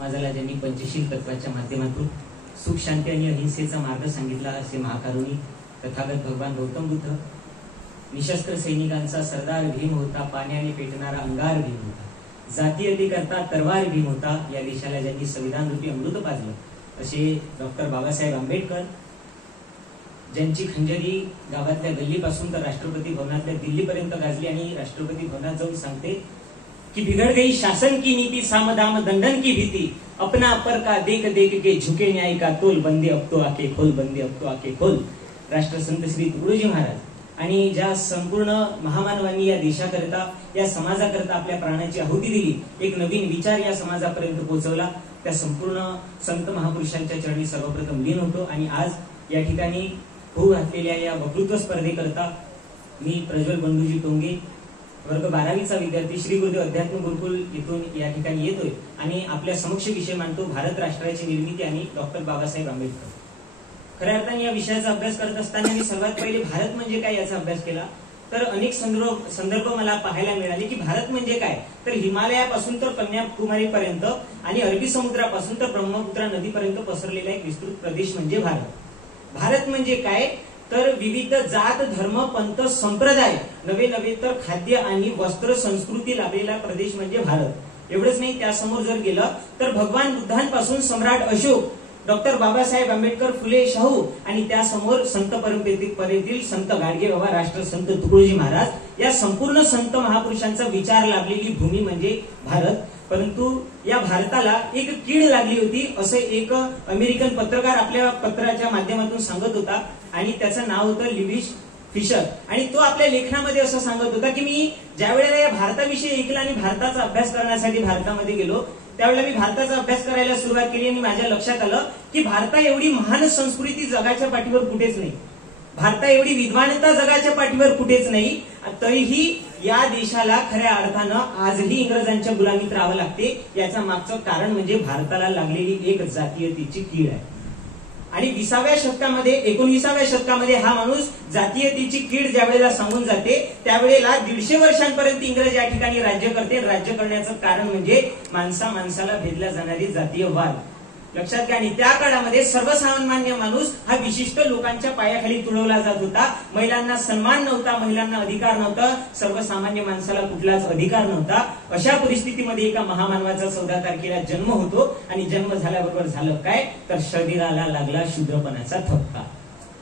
समाजाला ज्यांनी पंचशील तत्वाच्या माध्यमातून सुख शांती आणि अहिंसेचा मार्ग सांगितला असे महाकारुणी तथागत भगवान गौतम बुद्ध, निशस्त्र सैनिकांचा सरदार भीम होता, पाण्याने पेटणारा अंगार भीम होता, जातीयतेकरता तरवार भीम होता, या देशाला ज्यांनी संविधान रूपी अमृत पाजलं असे डॉक्टर बाबासाहेब आंबेडकर, ज्यांची खंजरी गावातल्या गल्लीपासून तर राष्ट्रपती भवनातल्या दिल्लीपर्यंत गाजली आणि राष्ट्रपती भवनात जाऊन सांगते कि बिगड़ गई शासन की नीति, सामदाम दंडन की भीति, अपना पर का देख देख के झुके न्याय का तोल, बंदे अब तो आके खोल, बंदे अब तो आके खोल. राष्ट्रसंत श्री तुकडोजी महाराज आणि ज्या संपूर्ण महामानवांनी या देशाकरता या समाजाकरता आपल्या प्राणाची आहुती दिली, एक नवीन विचार या समाजापर्यंत पोहोचवला, त्या संपूर्ण संत महापुरुषांच्या चरणी सर्वप्रथम लीन होतो. आणि आज या ठिकाणी होऊ घातलेल्या या वक्तृत्व स्पर्धेकरता मी प्रज्वल बंडूजी टोंगे, वर्ग 12वीचा विद्यार्थी, श्री गुरुदेव अध्यात्म गुरुकुल येथून या ठिकाणी येतोय आणि आपल्या समक्ष विषय मांडतो भारत राष्ट्राची निर्मिती आणि डॉक्टर बाबासाहेब आंबेडकर. खऱ्या अर्थाने या विषयाचा अभ्यास करत असताना मी सर्वात पहिले भारत म्हणजे काय याचा अभ्यास केला. तर अनेक संदर्भ मला पाहायला मिळाले की भारत म्हणजे काय, तर हिमालयापासून तर कन्याकुमारीपर्यंत आणि अरबी समुद्रापासून तर ब्रह्मपुत्रा नदीपर्यंत पसरलेला एक विस्तृत प्रदेश म्हणजे भारत. भारत म्हणजे काय, तर विविध जात धर्म पंथ संप्रदाय नवे नवे तर खाद्य आणि वस्त्र संस्कृती लाभलेला प्रदेश म्हणजे भारत. एवढंच नाही, त्यासमोर जर गेलं तर भगवान बुद्धांपासून सम्राट अशोक, डॉक्टर बाबासाहेब आंबेडकर, फुले शाहू आणि त्यासमोर संत परंपरेतील संत गाडगेबाबा, राष्ट्रसंत तुकडोजी महाराज, या संपूर्ण संत महापुरुषांचा विचार लाभलेली भूमी म्हणजे भारत. परंतु या भारताला एक कीड लागली होती असं एक अमेरिकन पत्रकार आपल्या पत्राच्या माध्यमातून सांगत होता आणि त्याचं नाव होतं लिविश फिशर. आणि तो आपल्या लेखनामध्ये असं सांगत होता की मी ज्या वेळेला या भारताविषयी ऐकलं आणि भारताचा अभ्यास करण्यासाठी भारतामध्ये गेलो, त्यावेळेला मी भारताचा अभ्यास करायला सुरुवात केली आणि माझ्या लक्षात आलं की भारता एवढी महान संस्कृती जगाच्या पाठीवर कुठेच नाही, भारता एवढी विद्वानता जगाच्या पाठीवर कुठेच नाही. तरीही या देशाला खऱ्या अर्थानं आजही इंग्रजांच्या गुलामीत राहावं लागते. याचं मागचं कारण म्हणजे भारताला लागलेली एक जातीयतेची कीड आहे. आणि 20व्या शतकामध्ये 19व्या शतकामध्ये हा माणूस जातीयतेची कीड ज्या वेळेला सांगून जाते त्यावेळेला 150 वर्षांपर्यंत इंग्रज या ठिकाणी राज्य करते. राज्य करण्याचं कारण म्हणजे माणसाला भेदला जाणारी जातीयवाद. लक्षात घ्या. आणि त्या काळामध्ये सर्वसामान्य माणूस हा विशिष्ट लोकांच्या पायाखाली तुडवला जात होता. महिलांना सन्मान नव्हता, महिलांना अधिकार नव्हता, सर्वसामान्य माणसाला कुठलाच अधिकार नव्हता. अशा परिस्थितीमध्ये एका महामानवाचा 14 तारखेला जन्म होतो आणि जन्म झाल्याबरोबर झालं काय, तर शरीराला लागला शूद्रपणाचा ठपका.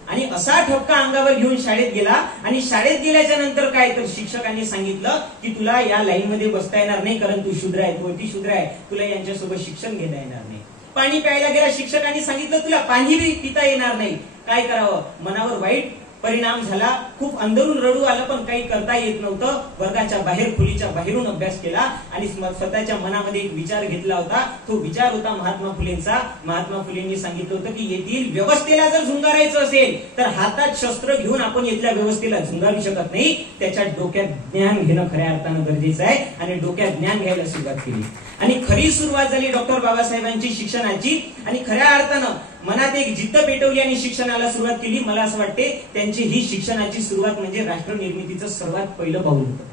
आणि असा ठपका अंगावर घेऊन शाळेत गेला आणि शाळेत गेल्याच्या नंतर काय, तर शिक्षकांनी सांगितलं की तुला या लाईन मध्ये बसता येणार नाही कारण तू शूद्र आहे, तू अति शूद्र आहे, तुला यांच्यासोबत शिक्षण घेता येणार नाही. पाणी प्यायला गेला, शिक्षकांनी सांगितलं तुला पाणी बी पिता येणार नाही. काय करावं, मनावर वाईट परिणाम झाला, खूप अंदरून रडू आलं पण काही करता येत नव्हतं. वर्गाच्या बाहेर खोलीच्या बाहेरून अभ्यास केला आणि स्वतःच्या मनामध्ये एक विचार घेतला होता. तो विचार होता महात्मा फुलेंचा. महात्मा फुलेंनी सांगितलं होतं की येथील व्यवस्थेला जर झुंगारायचं असेल तर हातात शस्त्र घेऊन आपण येथील व्यवस्थेला झुंगारू शकत नाही. त्याच्या डोक्यात ज्ञान घेणं खऱ्या अर्थानं गरजेचं आहे आणि डोक्यात ज्ञान घ्यायला सुरुवात केली. आणि खरी सुरुवात झाली डॉक्टर बाबासाहेबांची शिक्षणाची. आणि खऱ्या अर्थानं मनात एक जिद्द पेटवली आणि शिक्षणाला सुरुवात केली. मला असं वाटते त्यांची ही शिक्षणाची सुरुवात म्हणजे राष्ट्र निर्मितीचं सर्वात पहिलं पाऊल होतं.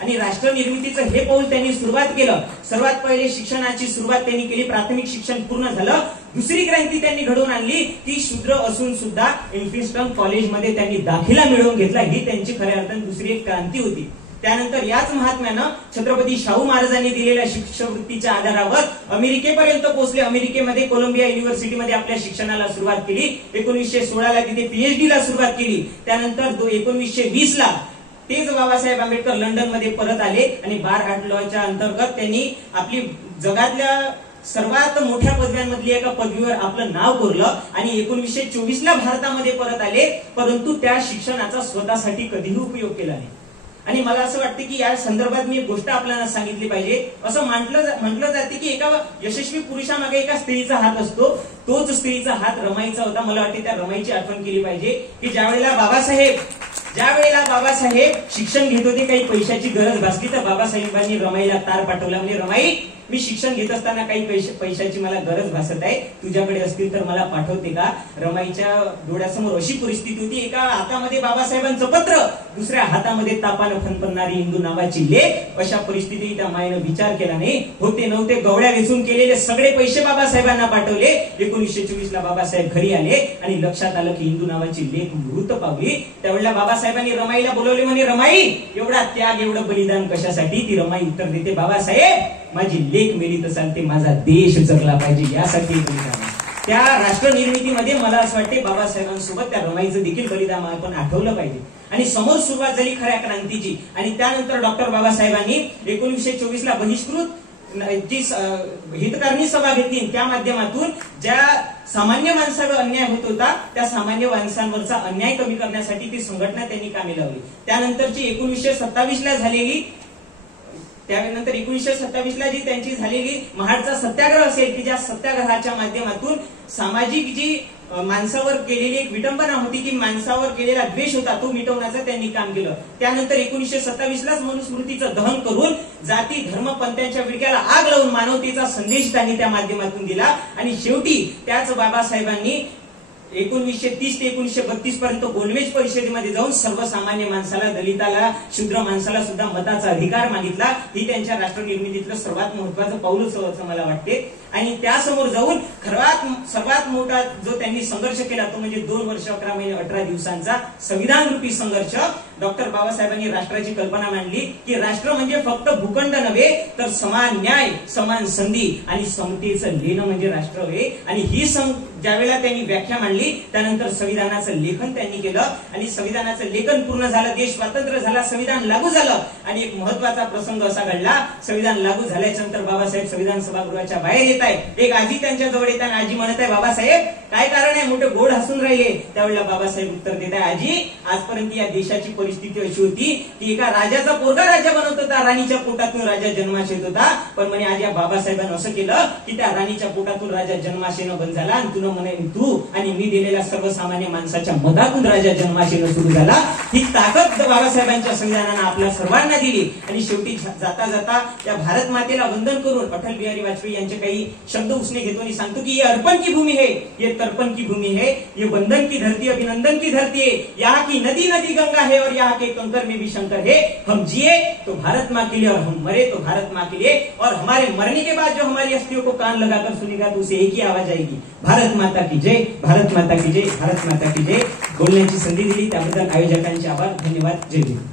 आणि राष्ट्र निर्मितीचं हे पाऊल त्यांनी सुरुवात केलं. सर्वात पहिले शिक्षणाची सुरुवात त्यांनी केली. प्राथमिक शिक्षण पूर्ण झालं. दुसरी क्रांती त्यांनी घडवून आणली ती शूद्र असून सुद्धा एल्फिन्स्टन कॉलेजमध्ये त्यांनी दाखिला मिळवून घेतला. ही त्यांची खऱ्या अर्थाने दुसरी एक क्रांती होती. त्यानंतर याच महात्म्यानं छत्रपती शाहू महाराजांनी दिलेल्या शिष्यवृत्तीच्या आधारावर अमेरिकेपर्यंत पोहोचले. अमेरिकेमध्ये कोलंबिया युनिव्हर्सिटीमध्ये आपल्या शिक्षणाला सुरुवात केली. 1916 ला तिथे पीएचडी ला सुरुवात केली. त्यानंतर 1920 ला तेच बाबासाहेब आंबेडकर लंडन मध्ये परत आले आणि बार ॲट लॉच्या अंतर्गत त्यांनी आपली जगातल्या सर्वात मोठ्या पदव्यांमधली एका पदवीवर आपलं नाव कोरलं आणि 1924 ला भारतामध्ये परत आले. परंतु त्या शिक्षणाचा स्वतःसाठी कधीही उपयोग केला नाही. आणि मला असं वाटतं की या संदर्भात मी एक गोष्ट आपल्याला सांगितली पाहिजे. असं म्हटलं जाते की एका यशस्वी पुरुषामागे एका स्त्रीचा हात असतो. तोच स्त्रीचा हात रमाईचा होता. मला वाटते त्या रमाईची आठवण केली पाहिजे की ज्या वेळेला बाबासाहेब शिक्षण घेत होते, काही पैशाची गरज भासली तर बाबासाहेबांनी रमाईला तार पाठवला. म्हणजे रमाई मी शिक्षण घेत असताना काही पैशाची मला गरज भासत आहे, तुझ्याकडे असतील तर मला पाठवते का? रमाईच्या डोळ्यासमोर अशी परिस्थिती होती, एका हातामध्ये बाबासाहेबांचं पत्र, दुसऱ्या हातामध्ये तापानं फणफणणारी इंदू नावाची लेख. अशा परिस्थितीत त्या मायेनं विचार केला नाही, होते नव्हते गवड्या वेचून केलेले सगळे पैसे बाबासाहेबांना पाठवले. 1924 ला बाबासाहेब घरी आले आणि लक्षात आलं की इंदू नावाची लेख मृत पावली. त्यावेळेला बाबासाहेबांनी रमाईला बोलवले, म्हणे रमाई एवढा त्याग एवढं बलिदान कशासाठी? ती रमाई उत्तर देते, बाबासाहेब माझी लेख मेली तर चालते, माझा देश जगला पाहिजे यासाठी बलिदान. त्या राष्ट्र निर्मितीमध्ये मला असं वाटते बाबासाहेबांसोबत त्या रमाईचं देखील बलिदान आपण आठवलं पाहिजे. आणि समोर सुरुवात झाली खऱ्या क्रांतीची. आणि त्यानंतर डॉक्टर बाबासाहेबांनी 1924 ला बहिष्कृत जी हितकारणी सभा घेतली, त्या माध्यमातून ज्या सामान्य माणसावर अन्याय होत होता त्या सामान्य माणसांवरचा अन्याय कमी करण्यासाठी ती संघटना त्यांनी कामी लावली. त्यानंतरची 1927 ला झालेली, त्यानंतर 1927 ला जी त्यांची झालेली महाडचा सत्याग्रह असेल की ज्या सत्याग्रहाच्या माध्यमातून सामाजिक जी माणसावर केलेली एक विडंबना होती की माणसावर केलेला द्वेष होता तो मिटवण्याचं त्यांनी काम केलं. त्यानंतर 1927 लाच मनुस्मृतीचं दहन करून जाती धर्म पंथांच्या विडक्याला आग लावून मानवतेचा संदेश त्यांनी त्या माध्यमातून दिला. आणि शेवटी त्याच बाबासाहेबांनी 1930 ते 1932 पर्यंत गोलमेज परिषदेमध्ये जाऊन सर्वसामान्य माणसाला, दलिताला, शूद्र माणसाला सुद्धा मताचा अधिकार मागितला. ही त्यांच्या राष्ट्र निर्मितीतलं सर्वात महत्वाचं पाऊलच असं मला वाटते. आणि त्यासमोर जाऊन सर्वात मोठा जो त्यांनी संघर्ष केला तो म्हणजे 2 वर्ष 11 महिने 18 दिवसांचा संविधान रूपी संघर्ष. डॉक्टर बाबासाहेबांनी राष्ट्राची कल्पना मांडली की राष्ट्र म्हणजे फक्त भूखंड नव्हे तर समान न्याय, समान संधी आणि समतेचं लेणं म्हणजे राष्ट्र आहे. आणि ही ज्यावेळेला त्यांनी व्याख्या मांडली त्यानंतर संविधानाचं लेखन त्यांनी केलं. आणि संविधानाचं लेखन पूर्ण झालं, देश स्वतंत्र झाला, संविधान लागू झालं. आणि एक महत्वाचा प्रसंग असा घडला, संविधान लागू झाल्याच्या नंतर बाबासाहेब संविधान सभागृहाच्या बाहेर येत आहे. एक आजी त्यांच्या जवळ येत आहे, आजी म्हणत आहे, बाबासाहेब काय कारण आहे? मोठे गोड हसून राहिले. त्यावेळेला बाबासाहेब उत्तर देत आहे, आजी आजपर्यंत या देशाची परिस्थिती अशी होती की एका राजाचा पोरगा राजा बनत होता, राणीच्या पोटातून राजा जन्मास येत होता. पण म्हणे आज या बाबासाहेबांनी असं केलं की त्या राणीच्या पोटातून राजा जन्मास येणं बंद झाला आणि तू आणि मी दिलेल्या सर्वसामान्य माणसाच्या मधातून राजा जन्मास येणं सुरू झाला. ही ताकद बाबासाहेबांच्या संविधानानं आपल्या सर्वांना दिली. आणि शेवटी जाता जाता या भारत मातेला वंदन करून अटल बिहारी वाजपेयी यांचे काही शब्द उसने घेतो आणि सांगतो की ये अर्पण की भूमी है, ये तर्पण की भूमी है, ये वंदन की धरती, अभिनंदन की धरती है, यहाँ की नदी नदी गंगा है और यहाँ के कंकर में भी शंकर है. हम जिए तो भारत माँ के लिए और हम मरे तो भारत माँ के लिए. और हमारे मरने के बाद जो हमारी अस्थियों को कान लगाकर सुनेगा तो उसे एक ही आवाज आएगी, भारत माता की जय, भारत माता की जय, भारत माता की जय. बोलण्याची संधी दिली त्याबद्दल आयोजकांचे आभार, धन्यवाद. जय हिंद.